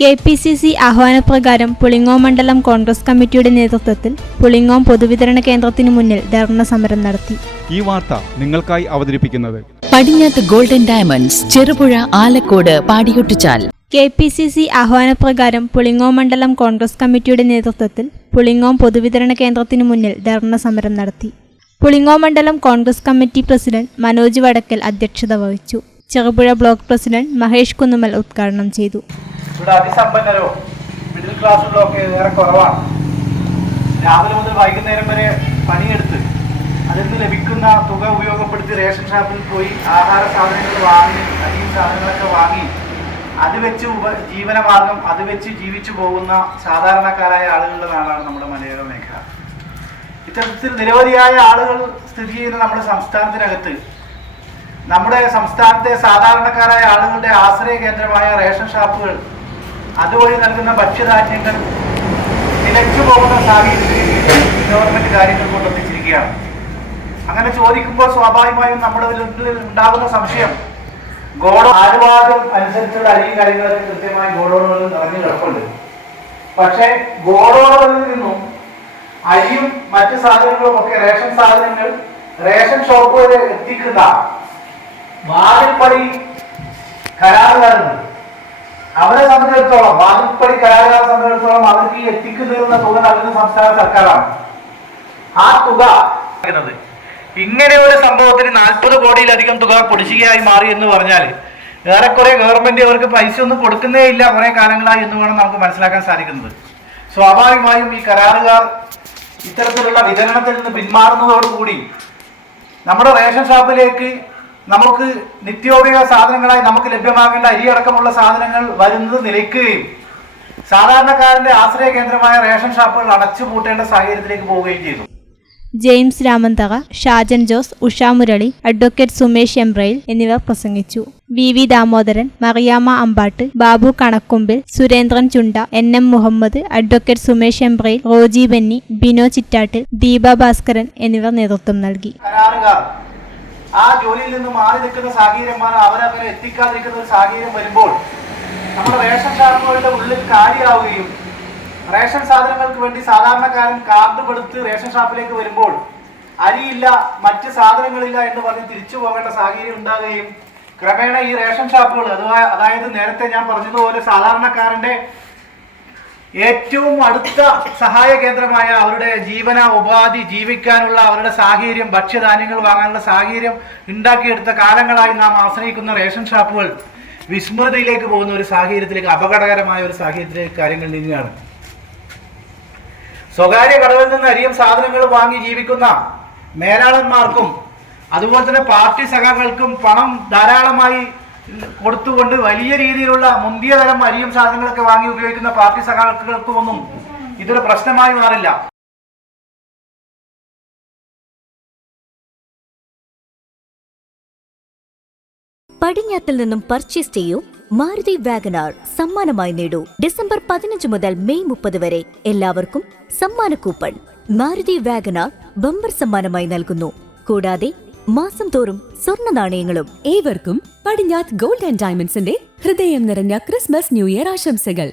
KPCC ആഹ്വാനപ്രകാരം പുളിങ്ങോം മണ്ഡലം കോൺഗ്രസ് കമ്മിറ്റിയുടെ നേതൃത്വത്തിൽ പുളിങ്ങോം പൊതുവിതരണ കേന്ദ്രത്തിനു മുന്നിൽ ധർണ സമരം നടത്തി. ഈ വാർത്ത നിങ്ങൾക്കായി അവതരിപ്പിക്കുന്നത് പടിഞ്ഞാത്ത് ഗോൾഡൻ ഡയമണ്ട്സ്, ചെറുപുഴ, ആലക്കോട്, പാടിയൊട്ടിച്ചാൽ. KPCC ആഹ്വാനപ്രകാരം പുളിങ്ങോം മണ്ഡലം കോൺഗ്രസ് കമ്മിറ്റിയുടെ നേതൃത്വത്തിൽ പുളിങ്ങോം പൊതുവിതരണ കേന്ദ്രത്തിനു മുന്നിൽ ധർണ സമരം നടത്തി. പുളിങ്ങോം മണ്ഡലം കോൺഗ്രസ് കമ്മിറ്റി പ്രസിഡന്റ് മനോജ് വടക്കൽ അധ്യക്ഷത വഹിച്ചു. ചെറുപുഴ ബ്ലോക്ക് പ്രസിഡന്റ് മഹേഷ് കുന്നുമൽ ഉദ്ഘാടനം ചെയ്തു. ഇവിടെ അതിസമ്പന്നരോ മിഡിൽ ക്ലാസ്സുകളോ ഒക്കെ ഏറെ കുറവാണ്. രാവിലെ മുതൽ വൈകുന്നേരം വരെ പണിയെടുത്ത് അതിൽ നിന്ന് ലഭിക്കുന്ന തുക ഉപയോഗപ്പെടുത്തി റേഷൻ ഷാപ്പിൽ പോയി ആഹാര സാധനങ്ങൾ വാങ്ങി, അരി സാധനങ്ങളൊക്കെ വാങ്ങി അത് വെച്ച് ജീവനമാർഗം അത് വെച്ച് ജീവിച്ചു പോകുന്ന സാധാരണക്കാരായ ആളുകളുടെ നാടാണ് നമ്മുടെ മലയോര മേഖല. ഇത്തരത്തിൽ നിരവധിയായ ആളുകൾ സ്ഥിതി ചെയ്യുന്ന നമ്മുടെ സംസ്ഥാനത്തിനകത്ത് നമ്മുടെ സംസ്ഥാനത്തെ സാധാരണക്കാരായ ആളുകളുടെ ആശ്രയ കേന്ദ്രമായ റേഷൻ ഷാപ്പുകൾ, അതുവഴി നൽകുന്ന ഭക്ഷ്യധാന്യങ്ങൾ നിലച്ചു പോകുന്ന സാഹചര്യത്തിൽ ഗവൺമെന്റ് കാര്യങ്ങൾ കൊണ്ടെത്തിച്ചിരിക്കുകയാണ്. അങ്ങനെ ചോദിക്കുമ്പോൾ സ്വാഭാവികമായും നമ്മുടെ ഉള്ളിൽ ഉണ്ടാകുന്ന സംശയം, ആനുപാതം അനുസരിച്ചുള്ള അരിയും കാര്യങ്ങളൊക്കെ കൃത്യമായി ഗോഡൌണുകളിൽ നിറഞ്ഞു കിടപ്പുണ്ട്. പക്ഷേ ഗോഡൌണുകളിൽ നിന്നും അരിയും മറ്റു സാധനങ്ങളും ഒക്കെ റേഷൻ സാധനങ്ങൾ റേഷൻ ഷോപ്പ് വരെ എത്തിക്കുന്ന വാതിൽപ്പടി കരാറുകാരുണ്ട്. അവരെ സംബന്ധിച്ചിടത്തോളം, വാതിൽപ്പടി കരാറുകാരെ സംബന്ധിച്ചിടത്തോളം അവർക്ക് ഈ എത്തിക്കുന്നതിനുള്ള തുക നൽകുന്ന സംസ്ഥാന സർക്കാരാണ്. ആ തുക ഇങ്ങനെ ഒരു സംഭവത്തിന് 40 കോടിയിലധികം തുക കുടിശ്ശികയായി മാറി എന്ന് പറഞ്ഞാൽ ഏറെക്കുറെ ഗവൺമെന്റ് അവർക്ക് പൈസ ഒന്നും കൊടുക്കുന്നേ ഇല്ല കുറെ കാലങ്ങളായി എന്ന് വേണം നമുക്ക് മനസ്സിലാക്കാൻ സാധിക്കുന്നത്. സ്വാഭാവികമായും ഈ കരാറുകാർ ഇത്തരത്തിലുള്ള വിതരണത്തിൽ നിന്ന് പിന്മാറുന്നതോടുകൂടി നമ്മുടെ റേഷൻ ഷാപ്പിലേക്ക് നമുക്ക് നിത്യോപയോഗ സാധനങ്ങളായി നമുക്ക് ലഭ്യമാകേണ്ട അരിയടക്കമുള്ള സാധനങ്ങൾ വരുന്നത് നിലയ്ക്കുകയും സാധാരണക്കാരന്റെ ആശ്രയ കേന്ദ്രമായ റേഷൻ ഷാപ്പുകൾ അടച്ചുപൂട്ടേണ്ട സാഹചര്യത്തിലേക്ക് പോവുകയും ചെയ്തു. ജെയിംസ് രാമന്തറ, ഷാജൻ ജോസ്, ഉഷാ മുരളി, അഡ്വക്കേറ്റ് സുമേഷ് എംബ്രയിൽ എന്നിവർ പ്രസംഗിച്ചു. VV ദാമോദരൻ, മറിയാമ്മ അമ്പാട്ട്, ബാബു കണക്കുമ്പിൽ, സുരേന്ദ്രൻ ചുണ്ട, NM മുഹമ്മദ്, അഡ്വക്കേറ്റ് സുമേഷ് എംബ്രയിൽ, റോജി ബെന്നി, ബിനോ ചിറ്റാട്ടിൽ, ദീപ ഭാസ്കരൻ എന്നിവർ നേതൃത്വം നൽകി. ആ ജോലിയിൽ നിന്ന് മാറി നിൽക്കുന്ന സാഹചര്യമാണ്, അവരങ്ങനെ എത്തിക്കാതിരിക്കുന്ന ഒരു സാഹചര്യം വരുമ്പോൾ നമ്മുടെ റേഷൻ ഷാപ്പുകളുടെ ഉള്ളിൽ കാര്യമാവുകയും റേഷൻ സാധനങ്ങൾക്ക് വേണ്ടി സാധാരണക്കാരൻ കാർഡ് കൊടുത്ത് റേഷൻ ഷാപ്പിലേക്ക് വരുമ്പോൾ അരിയില്ല, മറ്റ് സാധനങ്ങളില്ല എന്ന് പറഞ്ഞ് തിരിച്ചു പോകേണ്ട സാഹചര്യം ഉണ്ടാകുകയും ക്രമേണ ഈ റേഷൻ ഷാപ്പുകൾ അതായത് നേരത്തെ ഞാൻ പറഞ്ഞതുപോലെ സാധാരണക്കാരന്റെ ഏറ്റവും അടുത്ത സഹായ കേന്ദ്രമായ അവരുടെ ഉപാധി ജീവിക്കാനുള്ള അവരുടെ സാഹചര്യം, ഭക്ഷ്യധാന്യങ്ങൾ വാങ്ങാനുള്ള സാഹചര്യം ഉണ്ടാക്കിയെടുത്ത കാലങ്ങളായി നാം ആശ്രയിക്കുന്ന റേഷൻ ഷാപ്പുകൾ വിസ്മൃതിയിലേക്ക് പോകുന്ന ഒരു സാഹചര്യത്തിലേക്ക്, അപകടകരമായ ഒരു സാഹചര്യത്തിലേക്ക് കാര്യങ്ങൾ നീങ്ങുകയാണ്. സ്വകാര്യ കടകളിൽ നിന്ന് അരിയും സാധനങ്ങളും വാങ്ങി ജീവിക്കുന്ന മേലാളന്മാർക്കും അതുപോലെ തന്നെ പാർട്ടി സഖാക്കൾക്കും പണം ധാരാളമായി കൊടുത്തുകൊണ്ട് വലിയ രീതിയിലുള്ള മുന്തിയ തരം അരിയും സാധനങ്ങളൊക്കെ വാങ്ങി ഉപയോഗിക്കുന്ന പാർട്ടി സഖാക്കൾക്കുമൊന്നും ഇതൊരു പ്രശ്നമായി മാറില്ല. പടിഞ്ഞാത്തിൽ നിന്നും പർച്ചേസ് ചെയ്യൂ മാരുതി വാഗനാർ, സമ്മാനമായി നേടൂ. ഡിസംബർ 15 മുതൽ മെയ് 30 വരെ എല്ലാവർക്കും സമ്മാന കൂപ്പൺ. മാരുതി വാഗനാർ ബമ്പർ സമ്മാനമായി നൽകുന്നു. കൂടാതെ മാസം തോറും സ്വർണ്ണ നാണയങ്ങളും. ഏവർക്കും പടിഞ്ഞാത്ത് ഗോൾഡ് ആൻഡ് ഡയമണ്ട്സിന്റെ ഹൃദയം നിറഞ്ഞ ക്രിസ്മസ് ന്യൂ ഇയർ ആശംസകൾ.